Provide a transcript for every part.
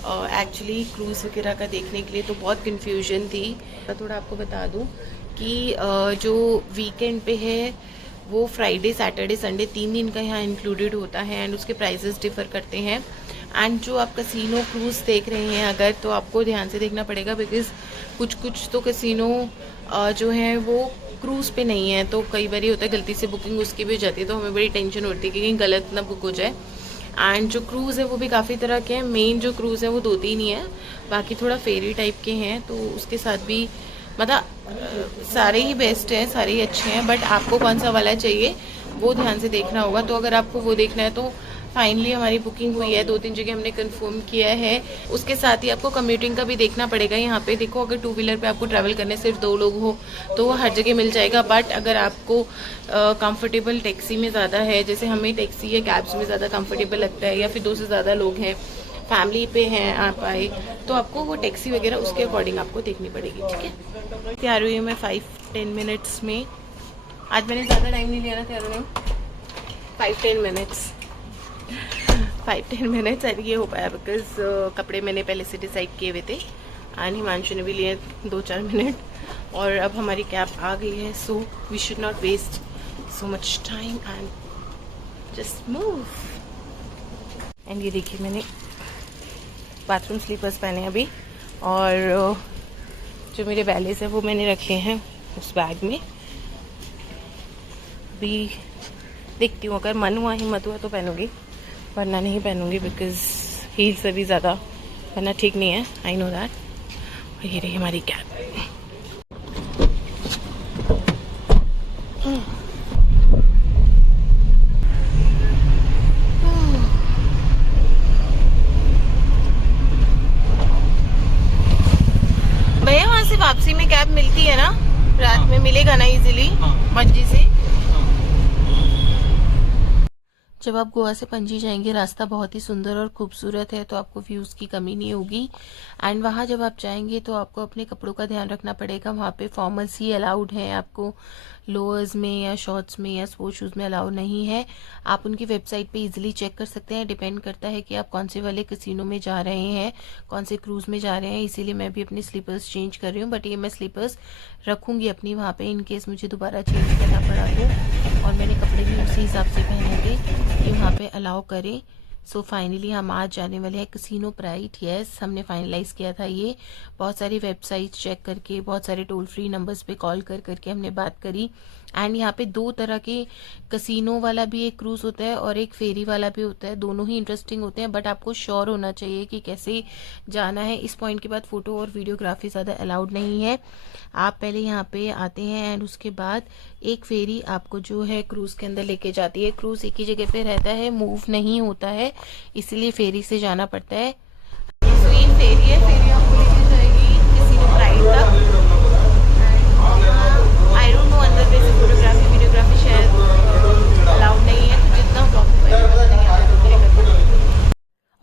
Actually cruise वगैरह का देखने के लिए, तो बहुत कन्फ्यूजन थी। मैं थोड़ा आपको बता दूं कि जो वीकेंड पे है वो फ्राइडे सैटरडे संडे 3 दिन का यहाँ इंक्लूडेड होता है एंड उसके प्राइसेस डिफ़र करते हैं। एंड जो आप कसिनो क्रूज़ देख रहे हैं अगर, तो आपको ध्यान से देखना पड़ेगा बिकॉज़ कुछ तो कसिनो जो है वो क्रूज़ पे नहीं है, तो कई बार होता है गलती से बुकिंग उसकी भी हो जाती है, तो हमें बड़ी टेंशन होती है कि कहीं गलत ना बुक हो जाए। एंड जो क्रूज़ है वो भी काफ़ी तरह के हैं। मेन जो क्रूज़ है वो 2-3 ही है, बाकी थोड़ा फेरी टाइप के हैं, तो उसके साथ भी मतलब सारे ही बेस्ट हैं, सारे ही अच्छे हैं, बट आपको कौन सा वाला चाहिए वो ध्यान से देखना होगा। तो अगर आपको वो देखना है तो फाइनली हमारी बुकिंग हुई है, 2-3 जगह हमने कंफर्म किया है। उसके साथ ही आपको कम्यूटिंग का भी देखना पड़ेगा। यहाँ पे देखो, अगर 2 व्हीलर पे आपको ट्रैवल करने सिर्फ 2 लोग हो तो वो हर जगह मिल जाएगा, बट अगर आपको कंफर्टेबल टैक्सी में ज़्यादा है, जैसे हमें टैक्सी या कैब्स में ज़्यादा कंफर्टेबल लगता है, या फिर 2 से ज़्यादा लोग हैं, फैमिली पे हैं आप आए, तो आपको वो टैक्सी वगैरह उसके अकॉर्डिंग आपको देखनी पड़ेगी। ठीक है, तैयार हुई हूँ मैं 5-10 मिनट्स में। आज मैंने ज़्यादा टाइम नहीं लिया ना तैयार होने में, 5-10 मिनट्स 5-10 मिनट्स एंड ये हो पाया बिकॉज कपड़े मैंने पहले से डिसाइड किए हुए थे एंड हिमांशु ने भी लिए 2-4 मिनट और अब हमारी कैब आ गई है। So we should not waste so much time and just move. And ये देखिए, मैंने बाथरूम स्लीपर्स पहने अभी, और जो मेरे बैलेस है वो मैंने रखे हैं उस बैग में। अभी देखती हूँ, अगर मन हुआ हिम्मत हुआ तो पहनूंगी, वरना नहीं पहनूंगी बिकॉज हील्स अभी ज़्यादा पहनना ठीक नहीं है। I know that. और ये रही हमारी कैब। भैया वहाँ से वापसी में कैब मिलती है ना? रात में मिलेगा ना इजीली पणजी से? जब आप गोवा से पणजी जाएंगे, रास्ता बहुत ही सुंदर और खूबसूरत है, तो आपको व्यूज़ की कमी नहीं होगी। एंड वहाँ जब आप जाएंगे तो आपको अपने कपड़ों का ध्यान रखना पड़ेगा। वहाँ पे फॉर्मल्स ही अलाउड हैं, आपको लोअर्स में या शॉर्ट्स में या स्पोर्ट्स शूज़ में अलाउड नहीं है। आप उनकी वेबसाइट पे इजीली चेक कर सकते हैं। डिपेंड करता है कि आप कौन से वाले कैसीनो में जा रहे हैं, कौन से क्रूज़ में जा रहे हैं। इसीलिए मैं भी अपनी स्लीपर्स चेंज कर रही हूँ, बट ये मैं स्लीपर्स रखूँगी अपनी वहाँ पे इन केस मुझे दोबारा चेंज करना पड़ा तो। और मैंने कपड़े भी उसी हिसाब से पहने थे कि वहाँ पे अलाउ करें। सो फाइनली हम आज जाने वाले हैं कसिनो प्राइड। यस, हमने फाइनलाइज किया था ये। बहुत सारी वेबसाइट चेक करके, बहुत सारे टोल फ्री नंबर्स पे कॉल करके हमने बात करी। एंड यहाँ पे 2 तरह के कसिनो वाला भी एक क्रूज होता है और एक फेरी वाला भी होता है। दोनों ही इंटरेस्टिंग होते हैं, बट आपको श्योर होना चाहिए कि कैसे जाना है। इस पॉइंट के बाद फोटो और वीडियोग्राफी ज़्यादा अलाउड नहीं है। आप पहले यहाँ पे आते हैं एंड उसके बाद एक फेरी आपको जो है क्रूज के अंदर लेके जाती है। क्रूज एक ही जगह पे रहता है, मूव नहीं होता है, इसलिए फेरी से जाना पड़ता है। सो ये फेरी है, फेरी आपको लेके जाएगी कसिनो प्राइड तक। आई डोंट नो अंदर पे से फोटोग्राफी वीडियोग्राफी शायद अलाउड नहीं है, तो जितना ब्लॉग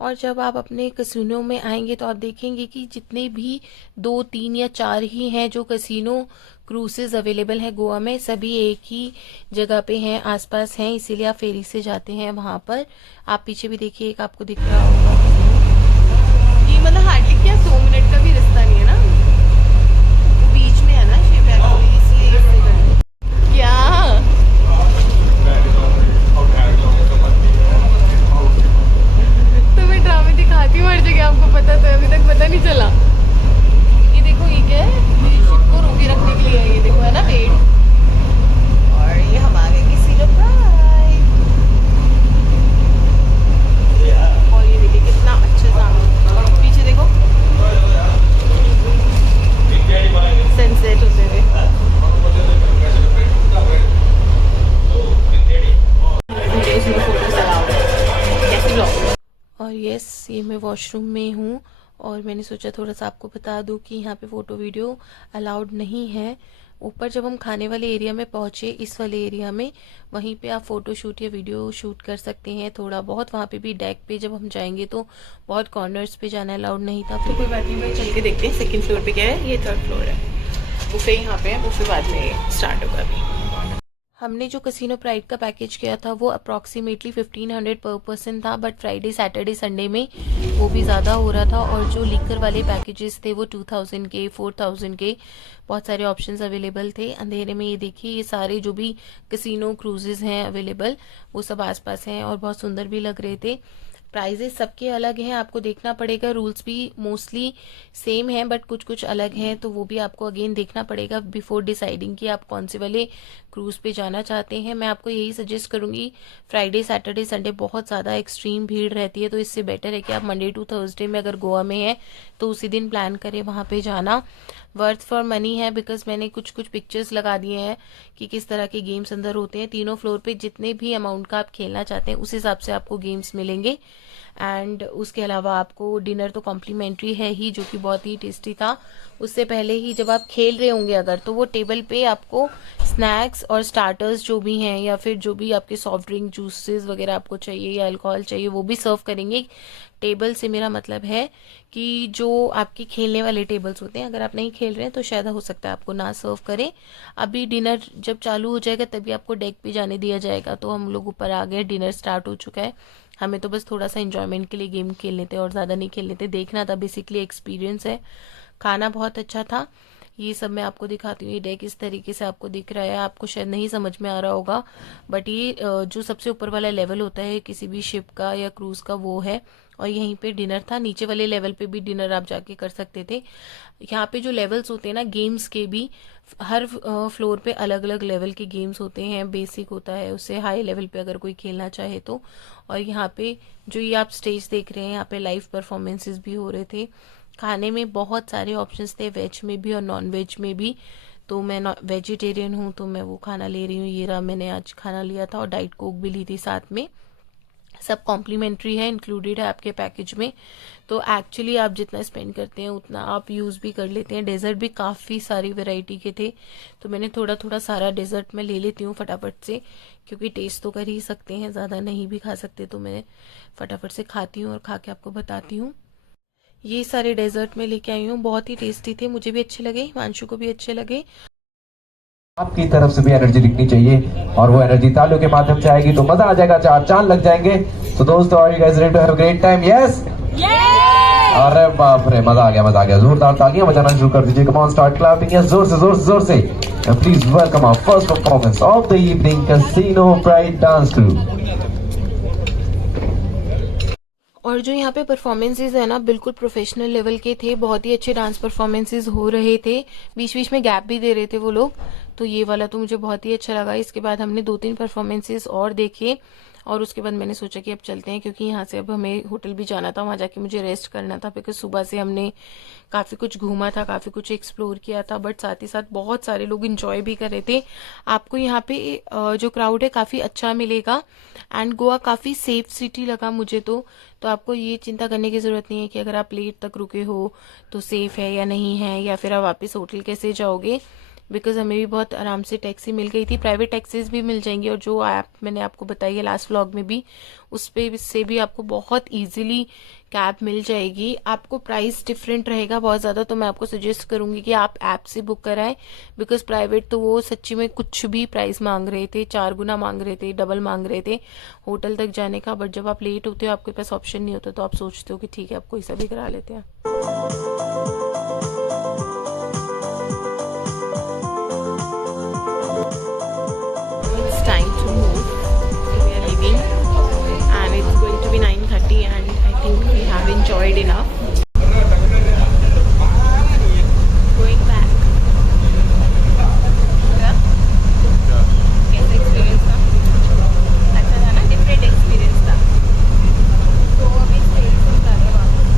और जब आप अपने कसिनो में आएंगे तो आप देखेंगे कि जितने भी 2, 3 या 4 ही हैं जो कसिनो क्रूसेस अवेलेबल है गोवा में, सभी एक ही जगह पे हैं, आसपास हैं, इसीलिए आप फेरी से जाते हैं वहां पर। आप पीछे भी देखिए, एक आपको दिख रहा होगा। ये मतलब हार्डली क्या 2 मिनट का भी रास्ता नहीं है ना, बीच में है ना शिप एक्चुअली, इसलिए क्या ड्रामे दिखाती हूँ हर जगह, आपको पता तो अभी तक पता नहीं चला। ये देखो, ये क्या है, शिप को रोके रखने के लिए है, ये देखो है ना पेड़। और ये हम आ गए कसिनो प्राइड। और ये देखिए कितना अच्छा सामने, और पीछे देखो सनसेट होते हुए। और यस, ये मैं वॉशरूम में हूँ और मैंने सोचा थोड़ा सा आपको बता दूँ कि यहाँ पे फ़ोटो वीडियो अलाउड नहीं है। ऊपर जब हम खाने वाले एरिया में पहुँचे, इस वाले एरिया में, वहीं पे आप फ़ोटो शूट या वीडियो शूट कर सकते हैं थोड़ा बहुत। वहाँ पे भी डेक पे जब हम जाएंगे तो बहुत कॉर्नर्स पे जाना अलाउड नहीं था। तो कोई बात नहीं, मैं चल के देखते हैं सेकेंड फ्लोर पे क्या है। ये 3rd फ्लोर है, बुफे यहाँ पे है, बुफे बाद में स्टार्ट होगा अभी। हमने जो कसिनो प्राइड का पैकेज किया था वो अप्रॉक्सीमेटली 1500 पर पर्सन था, बट फ्राइडे सैटरडे संडे में वो भी ज़्यादा हो रहा था। और जो लीकर वाले पैकेजेस थे वो 2000 के, 4000 के, बहुत सारे ऑप्शंस अवेलेबल थे। अंधेरे में ये देखिए, ये सारे जो भी कसिनो क्रूजेज हैं अवेलेबल वो सब आसपास हैं और बहुत सुंदर भी लग रहे थे। प्राइजेस सबके अलग हैं, आपको देखना पड़ेगा। रूल्स भी मोस्टली सेम हैं बट कुछ कुछ अलग हैं, तो वो भी आपको अगेन देखना पड़ेगा बिफोर डिसाइडिंग कि आप कौन से वाले क्रूज पे जाना चाहते हैं। मैं आपको यही सजेस्ट करूंगी, फ्राइडे सैटरडे संडे बहुत ज़्यादा एक्सट्रीम भीड़ रहती है, तो इससे बेटर है कि आप मंडे टू थर्सडे में अगर गोवा में है तो उसी दिन प्लान करें वहाँ पे जाना। वर्थ फॉर मनी है, बिकॉज मैंने कुछ कुछ पिक्चर्स लगा दिए हैं कि किस तरह के गेम्स अंदर होते हैं। तीनों फ्लोर पे जितने भी अमाउंट का आप खेलना चाहते हैं उस हिसाब से आपको गेम्स मिलेंगे। एंड उसके अलावा आपको डिनर तो कॉम्प्लीमेंट्री है ही, जो कि बहुत ही टेस्टी था। उससे पहले ही जब आप खेल रहे होंगे अगर, तो वो टेबल पे आपको स्नैक्स और स्टार्टर्स जो भी हैं या फिर जो भी आपके सॉफ्ट ड्रिंक जूसेस वगैरह आपको चाहिए या अल्कोहल चाहिए वो भी सर्व करेंगे। टेबल से मेरा मतलब है कि जो आपके खेलने वाले टेबल्स होते हैं, अगर आप नहीं खेल रहे हैं तो शायद हो सकता है आपको ना सर्व करें। अभी डिनर जब चालू हो जाएगा तभी आपको डेक पे जाने दिया जाएगा। तो हम लोग ऊपर आ गए, डिनर स्टार्ट हो चुका है। हमें तो बस थोड़ा सा एंजॉयमेंट के लिए गेम खेलने थे और ज़्यादा नहीं खेलने थे, देखना था, बेसिकली एक्सपीरियंस है। खाना बहुत अच्छा था। ये सब मैं आपको दिखाती हूँ। ये डेक इस तरीके से आपको दिख रहा है, आपको शायद नहीं समझ में आ रहा होगा, बट ये जो सबसे ऊपर वाला लेवल होता है किसी भी शिप का या क्रूज का वो है। और यहीं पे डिनर था। नीचे वाले लेवल पे भी डिनर आप जाके कर सकते थे। यहाँ पे जो लेवल्स होते हैं ना गेम्स के भी, हर फ्लोर पे अलग अलग लेवल के गेम्स होते हैं। बेसिक होता है, उससे हाई लेवल पे अगर कोई खेलना चाहे तो। और यहाँ पे जो ये आप स्टेज देख रहे हैं, यहाँ पे लाइव परफॉर्मेंसेस भी हो रहे थे। खाने में बहुत सारे ऑप्शंस थे, वेज में भी और नॉन वेज में भी। तो मैं वेजिटेरियन हूँ तो मैं वो खाना ले रही हूँ। ये रहा, मैंने आज खाना लिया था और डाइट कोक भी ली थी साथ में। सब कॉम्प्लीमेंट्री है, इंक्लूडेड है आपके पैकेज में। तो एक्चुअली आप जितना स्पेंड करते हैं उतना आप यूज़ भी कर लेते हैं। डेजर्ट भी काफ़ी सारी वैरायटी के थे, तो मैंने थोड़ा थोड़ा सारा डेजर्ट मैं ले लेती हूँ फटाफट से, क्योंकि टेस्ट तो कर ही सकते हैं, ज़्यादा नहीं भी खा सकते। तो मैं फटाफट से खाती हूँ और खा के आपको बताती हूँ। ये सारे डेजर्ट में लेके आई हूँ, बहुत ही टेस्टी थे, मुझे भी अच्छे लगे, हिमांशु को भी अच्छे लगे। आपकी तरफ से भी एनर्जी दिखनी चाहिए और वो एनर्जी तालियों के माध्यम से आएगी तो मजा आ जाएगा, चार चांद लग जाएंगे। तो दोस्तों, are you guys ready to have a great time? Yes, अरे बाप रे, मजा आ गया, मजा आ गया। जोरदार तालियां बजाना शुरू कर दीजिए। Come on, start clapping. Yes, जोर से जोर से जोर से। Please welcome our first performance of the evening, casino pride dance crew. और जो यहाँ पे परफॉर्मेंसेज है ना, बिल्कुल प्रोफेशनल लेवल के थे, बहुत ही अच्छे डांस परफॉर्मेंसेज हो रहे थे। बीच बीच में गैप भी दे रहे थे वो लोग, तो ये वाला तो मुझे बहुत ही अच्छा लगा। इसके बाद हमने 2-3 परफॉर्मेंसेज और देखे और उसके बाद मैंने सोचा कि अब चलते हैं, क्योंकि यहाँ से अब हमें होटल भी जाना था, वहाँ जाके मुझे रेस्ट करना था, बिकॉज सुबह से हमने काफ़ी कुछ घूमा था, काफ़ी कुछ एक्सप्लोर किया था, बट साथ ही साथ बहुत सारे लोग इंजॉय भी कर रहे थे। आपको यहाँ पे जो क्राउड है काफ़ी अच्छा मिलेगा। एंड गोवा काफ़ी सेफ सिटी लगा मुझे तो आपको ये चिंता करने की ज़रूरत नहीं है कि अगर आप लेट तक रुके हो तो सेफ है या नहीं है, या फिर आप वापस होटल कैसे जाओगे। बिकॉज हमें भी बहुत आराम से टैक्सी मिल गई थी, प्राइवेट टैक्सीज भी मिल जाएंगी, और जो ऐप मैंने आपको बताई है लास्ट व्लॉग में भी, उस पे से भी आपको बहुत इजीली कैब मिल जाएगी। आपको प्राइस डिफरेंट रहेगा बहुत ज़्यादा, तो मैं आपको सजेस्ट करूंगी कि आप ऐप से बुक कराएं। बिकॉज प्राइवेट तो वो सच्ची में कुछ भी प्राइस मांग रहे थे, 4 गुना मांग रहे थे, डबल मांग रहे थे होटल तक जाने का। बट जब आप लेट होते हो, आपके पास ऑप्शन नहीं होता, तो आप सोचते हो कि ठीक है आप कोई सा भी करा लेते हैं। It's time to move. So we are leaving and it's going to be 9:30 and I think we have enjoyed enough. Going back. कैसा एक्सपीरियंस था? अच्छा था ना, डिफरेंट एक्सपीरियंस था। तो अभी स्टेज से जा रहे हैं वापस।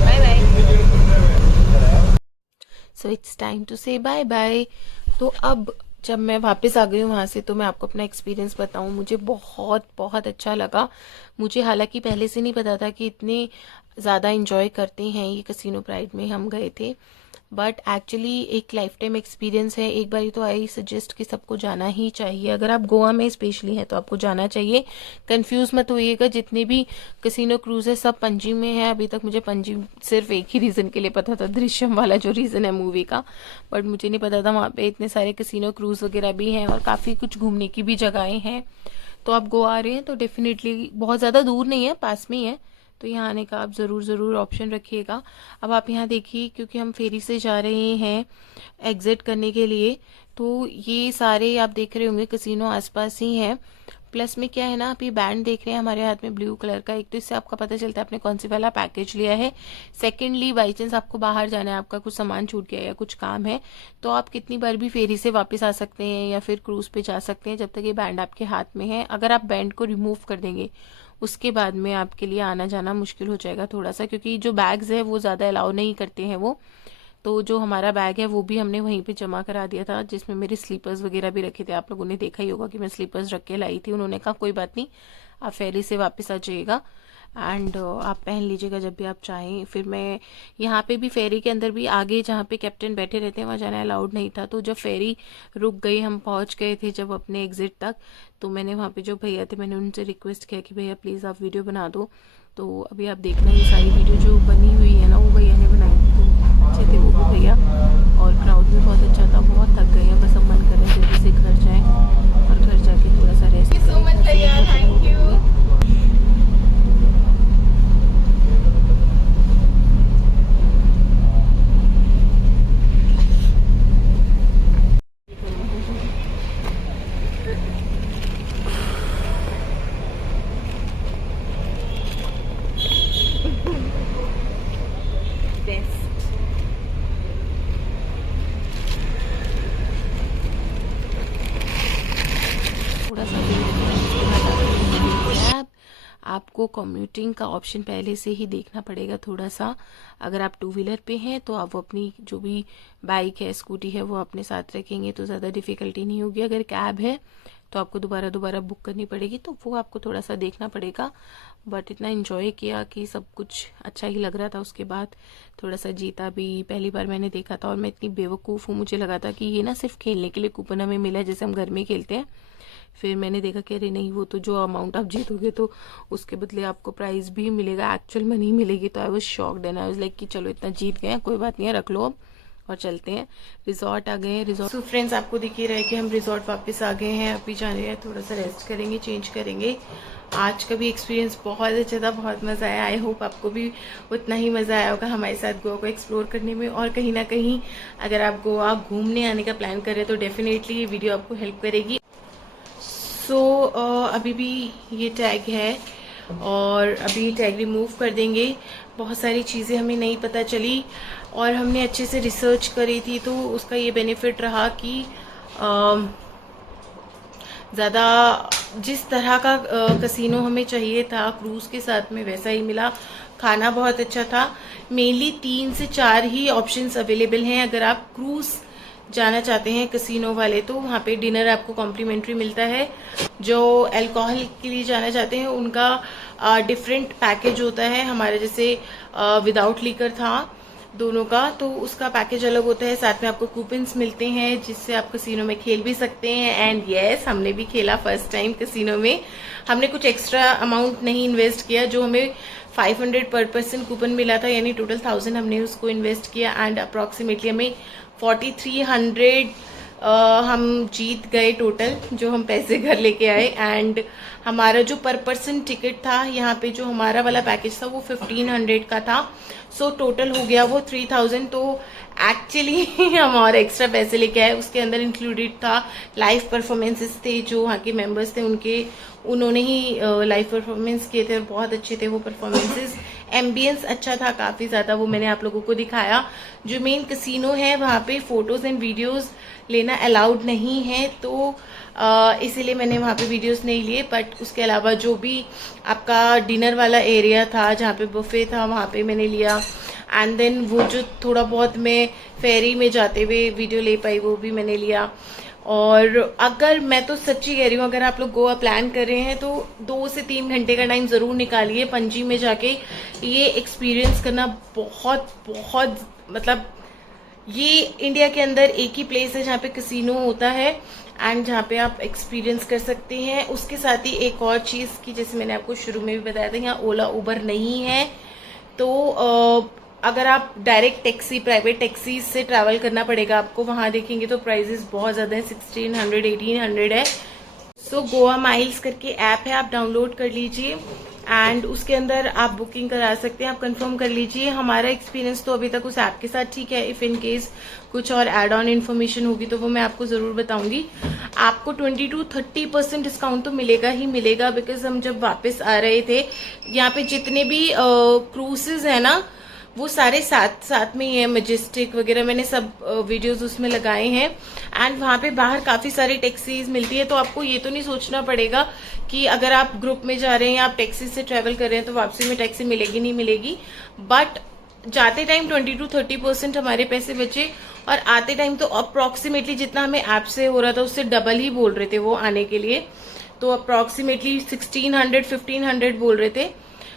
Bye bye. So it's time to say bye bye. तो अब जब मैं वापस आ गई हूँ वहाँ से, तो मैं आपको अपना एक्सपीरियंस बताऊँ। मुझे बहुत बहुत अच्छा लगा। मुझे हालांकि पहले से नहीं पता था कि इतने ज़्यादा इंजॉय करते हैं ये कसिनो प्राइड में हम गए थे, बट एक्चुअली एक लाइफ टाइम एक्सपीरियंस है। एक बार तो आई सजेस्ट कि सबको जाना ही चाहिए। अगर आप गोवा में स्पेशली हैं तो आपको जाना चाहिए। कंफ्यूज मत होइएगा, जितने भी कैसीनो क्रूज है सब पणजी में है। अभी तक मुझे पणजी सिर्फ एक ही रीज़न के लिए पता था, दृश्यम वाला जो रीज़न है मूवी का, बट मुझे नहीं पता था वहाँ पे इतने सारे कैसीनो क्रूज वगैरह भी हैं और काफ़ी कुछ घूमने की भी जगहें हैं। तो आप गोवा आ रहे हैं तो डेफिनेटली, बहुत ज़्यादा दूर नहीं है, पास में ही है, तो यहाँ आने का आप ज़रूर ऑप्शन रखिएगा। अब आप यहाँ देखिए, क्योंकि हम फेरी से जा रहे हैं एग्जिट करने के लिए, तो ये सारे आप देख रहे होंगे कैसीनो आसपास ही हैं। प्लस में क्या है ना, आप ये बैंड देख रहे हैं हमारे हाथ में ब्लू कलर का, एक तो इससे आपका पता चलता है आपने कौन सी वाला पैकेज लिया है। सेकेंडली, बाई चांस आपको बाहर जाना है, आपका कुछ सामान छूट गया या कुछ काम है, तो आप कितनी बार भी फेरी से वापस आ सकते हैं या फिर क्रूज पे जा सकते हैं जब तक ये बैंड आपके हाथ में है। अगर आप बैंड को रिमूव कर देंगे उसके बाद में आपके लिए आना जाना मुश्किल हो जाएगा थोड़ा सा, क्योंकि जो बैग्स है वो ज़्यादा अलाउ नहीं करते हैं वो। तो जो हमारा बैग है वो भी हमने वहीं पे जमा करा दिया था, जिसमें मेरे स्लीपर्स वगैरह भी रखे थे। आप लोगों ने देखा ही होगा कि मैं स्लीपर्स रख के लाई थी। उन्होंने कहा कोई बात नहीं, आप फेरी से वापस आ जाइएगा एंड आप पहन लीजिएगा जब भी आप चाहें। फिर मैं यहाँ पे भी फेरी के अंदर भी आगे जहाँ पे कैप्टन बैठे रहते हैं वहाँ जाना अलाउड नहीं था। तो जब फेरी रुक गई, हम पहुँच गए थे जब अपने एग्जिट तक, तो मैंने वहाँ पे जो भैया थे मैंने उनसे रिक्वेस्ट किया कि भैया प्लीज़ आप वीडियो बना दो। तो अभी आप देखना, ये सारी वीडियो जो बनी हुई है ना वो भैया ने बनाई थी, तो अच्छे थे वो भी भैया। और क्राउड भी बहुत अच्छा था। बहुत थक गए हैं, बस अब मन कर रहे हैं जल्दी से घर जाएँ और घर जाके थोड़ा सा रेस्ट करें। थोड़ा सा कैब, आपको कम्यूटिंग का ऑप्शन पहले से ही देखना पड़ेगा थोड़ा सा। अगर आप टू व्हीलर पे हैं तो आप वो अपनी जो भी बाइक है, स्कूटी है, वो अपने साथ रखेंगे तो ज़्यादा डिफ़िकल्टी नहीं होगी। अगर कैब है तो आपको दोबारा बुक करनी पड़ेगी, तो वो आपको थोड़ा सा देखना पड़ेगा। बट इतना एंजॉय किया कि सब कुछ अच्छा ही लग रहा था। उसके बाद थोड़ा सा जीता भी, पहली बार मैंने देखा था और मैं इतनी बेवकूफ़ हूँ, मुझे लगा था कि ये ना सिर्फ खेलने के लिए कूपन हमें मिला है जैसे हम घर में खेलते हैं। फिर मैंने देखा कि अरे नहीं, वो तो जो अमाउंट आप जीतोगे तो उसके बदले आपको प्राइस भी मिलेगा, एक्चुअल मनी मिलेगी। तो I was shocked and I was like कि चलो इतना जीत गए, कोई बात नहीं है, रख लो अब और चलते हैं। रिजॉर्ट आ गए हैं। रिजॉर्ट, सो फ्रेंड्स आपको दिख ही रहा है कि हम रिजॉर्ट वापस आ गए हैं। अभी जाने हैं, थोड़ा सा रेस्ट करेंगे, चेंज करेंगे। आज का भी एक्सपीरियंस बहुत अच्छा था, बहुत मज़ा आया। आई होप आपको भी उतना ही मज़ा आया होगा हमारे साथ गोवा को एक्सप्लोर करने में। और कहीं ना कहीं अगर आप गोवा घूमने आने का प्लान कर रहे हैं तो डेफिनेटली ये वीडियो आपको हेल्प करेगी। सो अभी भी ये टैग है और अभी टैग रिमूव कर देंगे। बहुत सारी चीज़ें हमें नहीं पता चली और हमने अच्छे से रिसर्च करी थी, तो उसका ये बेनिफिट रहा कि ज़्यादा जिस तरह का कैसीनो हमें चाहिए था क्रूज़ के साथ में वैसा ही मिला। खाना बहुत अच्छा था। मेनली 3 से 4 ही ऑप्शंस अवेलेबल हैं। अगर आप क्रूज़ जाना चाहते हैं कैसीनो वाले तो वहाँ पे डिनर आपको कॉम्प्लीमेंट्री मिलता है। जो अल्कोहल के लिए जाना चाहते हैं उनका डिफरेंट पैकेज होता है। हमारे जैसे विदाउट लीकर था दोनों का, तो उसका पैकेज अलग होता है। साथ में आपको कूपन्स मिलते हैं जिससे आप कैसीनो में खेल भी सकते हैं। एंड यस, हमने भी खेला फर्स्ट टाइम कैसीनो में। हमने कुछ एक्स्ट्रा अमाउंट नहीं इन्वेस्ट किया, जो हमें 500 पर पर्सन कूपन मिला था, यानी टोटल 1000 हमने उसको इन्वेस्ट किया। एंड अप्रॉक्सीमेटली हमें 4300 हम जीत गए टोटल, जो हम पैसे घर लेके आए। एंड हमारा जो पर पर्सन टिकट था यहाँ पे, जो हमारा वाला पैकेज था वो 1500 का था। सो टोटल हो गया वो 3000। तो एक्चुअली हम और एक्स्ट्रा पैसे लेके आए। उसके अंदर इंक्लूडेड था लाइव परफॉर्मेंसेस थे, जो वहाँ के मेंबर्स थे उन्होंने ही लाइव परफॉर्मेंस किए थे और बहुत अच्छे थे वो परफॉर्मेंसेस। एम्बियंस अच्छा था काफ़ी ज़्यादा, वो मैंने आप लोगों को दिखाया। जो मेन कैसीनो है वहाँ पे फ़ोटोज़ एंड वीडियोज़ लेना अलाउड नहीं है, तो इसीलिए मैंने वहाँ पे वीडियोस नहीं लिए। बट उसके अलावा जो भी आपका डिनर वाला एरिया था जहाँ पे बुफे था वहाँ पे मैंने लिया। एंड देन वो जो थोड़ा बहुत मैं फेरी में जाते हुए वीडियो ले पाई वो भी मैंने लिया। और अगर मैं तो सच्ची कह रही हूँ, अगर आप लोग गोवा प्लान कर रहे हैं तो 2 से 3 घंटे का टाइम ज़रूर निकालिए पणजी में जाके। ये एक्सपीरियंस करना बहुत बहुत मतलब ये इंडिया के अंदर एक ही प्लेस है जहाँ पे कैसीनो होता है एंड जहाँ पे आप एक्सपीरियंस कर सकते हैं। उसके साथ ही एक और चीज़ की, जैसे मैंने आपको शुरू में भी बताया था, यहाँ ओला उबर नहीं है। तो अगर आप डायरेक्ट टैक्सी, प्राइवेट टैक्सी से ट्रैवल करना पड़ेगा आपको। वहाँ देखेंगे तो प्राइजेस बहुत ज़्यादा है, 1600 1800 है। सो गोवा माइल्स करके ऐप है, आप डाउनलोड कर लीजिए एंड उसके अंदर आप बुकिंग करा सकते हैं। आप कंफर्म कर लीजिए। हमारा एक्सपीरियंस तो अभी तक उस ऐप के साथ ठीक है। इफ़ इन केस कुछ और एड ऑन इन्फॉर्मेशन होगी तो वो मैं आपको ज़रूर बताऊंगी। आपको 20 to 30% डिस्काउंट तो मिलेगा ही मिलेगा, बिकॉज हम जब वापस आ रहे थे यहाँ पे जितने भी क्रूजेज है ना, वो सारे साथ साथ में ही है। मजेस्टिक वगैरह मैंने सब वीडियोस उसमें लगाए हैं एंड वहाँ पे बाहर काफ़ी सारी टैक्सीज मिलती है। तो आपको ये तो नहीं सोचना पड़ेगा कि अगर आप ग्रुप में जा रहे हैं या आप टैक्सी से ट्रैवल कर रहे हैं तो वापसी में टैक्सी मिलेगी नहीं मिलेगी। बट जाते टाइम 20 to 30% हमारे पैसे बचे और आते टाइम तो अप्रॉक्सीमेटली जितना हमें ऐप से हो रहा था उससे डबल ही बोल रहे थे वो आने के लिए। तो अप्रॉक्सीमेटली 1600 1500 बोल रहे थे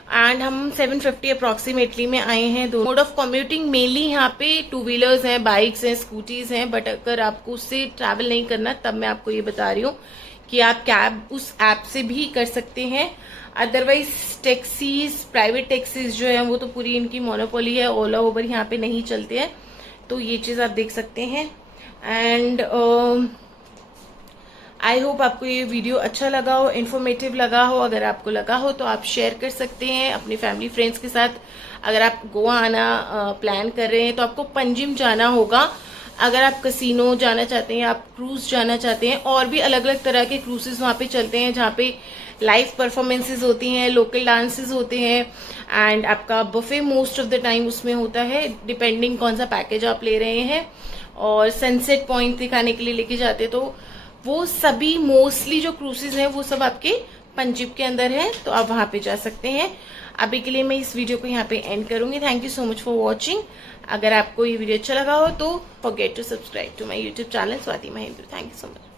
एंड हम 750 अप्रॉक्सीमेटली में आए हैं। दो मोड ऑफ कम्यूटिंग मेनली यहाँ पे 2 व्हीलर्स हैं, बाइक्स हैं, स्कूटीज हैं। बट अगर आपको उससे ट्रैवल नहीं करना तब मैं आपको ये बता रही हूँ कि आप कैब उस ऐप से भी कर सकते हैं। अदरवाइज टैक्सीज, प्राइवेट टैक्सीज जो है वो तो पूरी इनकी मोनोपोली है, ओला उबर यहाँ पे नहीं चलते हैं। तो ये चीज़ आप देख सकते हैं एंड आई होप आपको ये वीडियो अच्छा लगा हो, इन्फॉर्मेटिव लगा हो। अगर आपको लगा हो तो आप शेयर कर सकते हैं अपनी फैमिली फ्रेंड्स के साथ। अगर आप गोवा आना प्लान कर रहे हैं तो आपको पंजिम जाना होगा। अगर आप कैसीनो जाना चाहते हैं, आप क्रूज जाना चाहते हैं, और भी अलग अलग तरह के क्रूजेस वहाँ पे चलते हैं जहाँ पे लाइव परफॉर्मेंसेज होती हैं, लोकल डांसेस होते हैं एंड आपका buffet most of the time उसमें होता है, डिपेंडिंग कौन सा पैकेज आप ले रहे हैं। और सनसेट पॉइंट दिखाने के लिए लेके जाते हैं। तो वो सभी मोस्टली जो क्रूजेज हैं वो सब आपके पंजिम के अंदर है, तो आप वहाँ पे जा सकते हैं। अभी के लिए मैं इस वीडियो को यहाँ पे एंड करूंगी। Thank you so much for watching. अगर आपको ये वीडियो अच्छा लगा हो तो forget to subscribe to my YouTube channel Swati Mahendra. Thank you so much.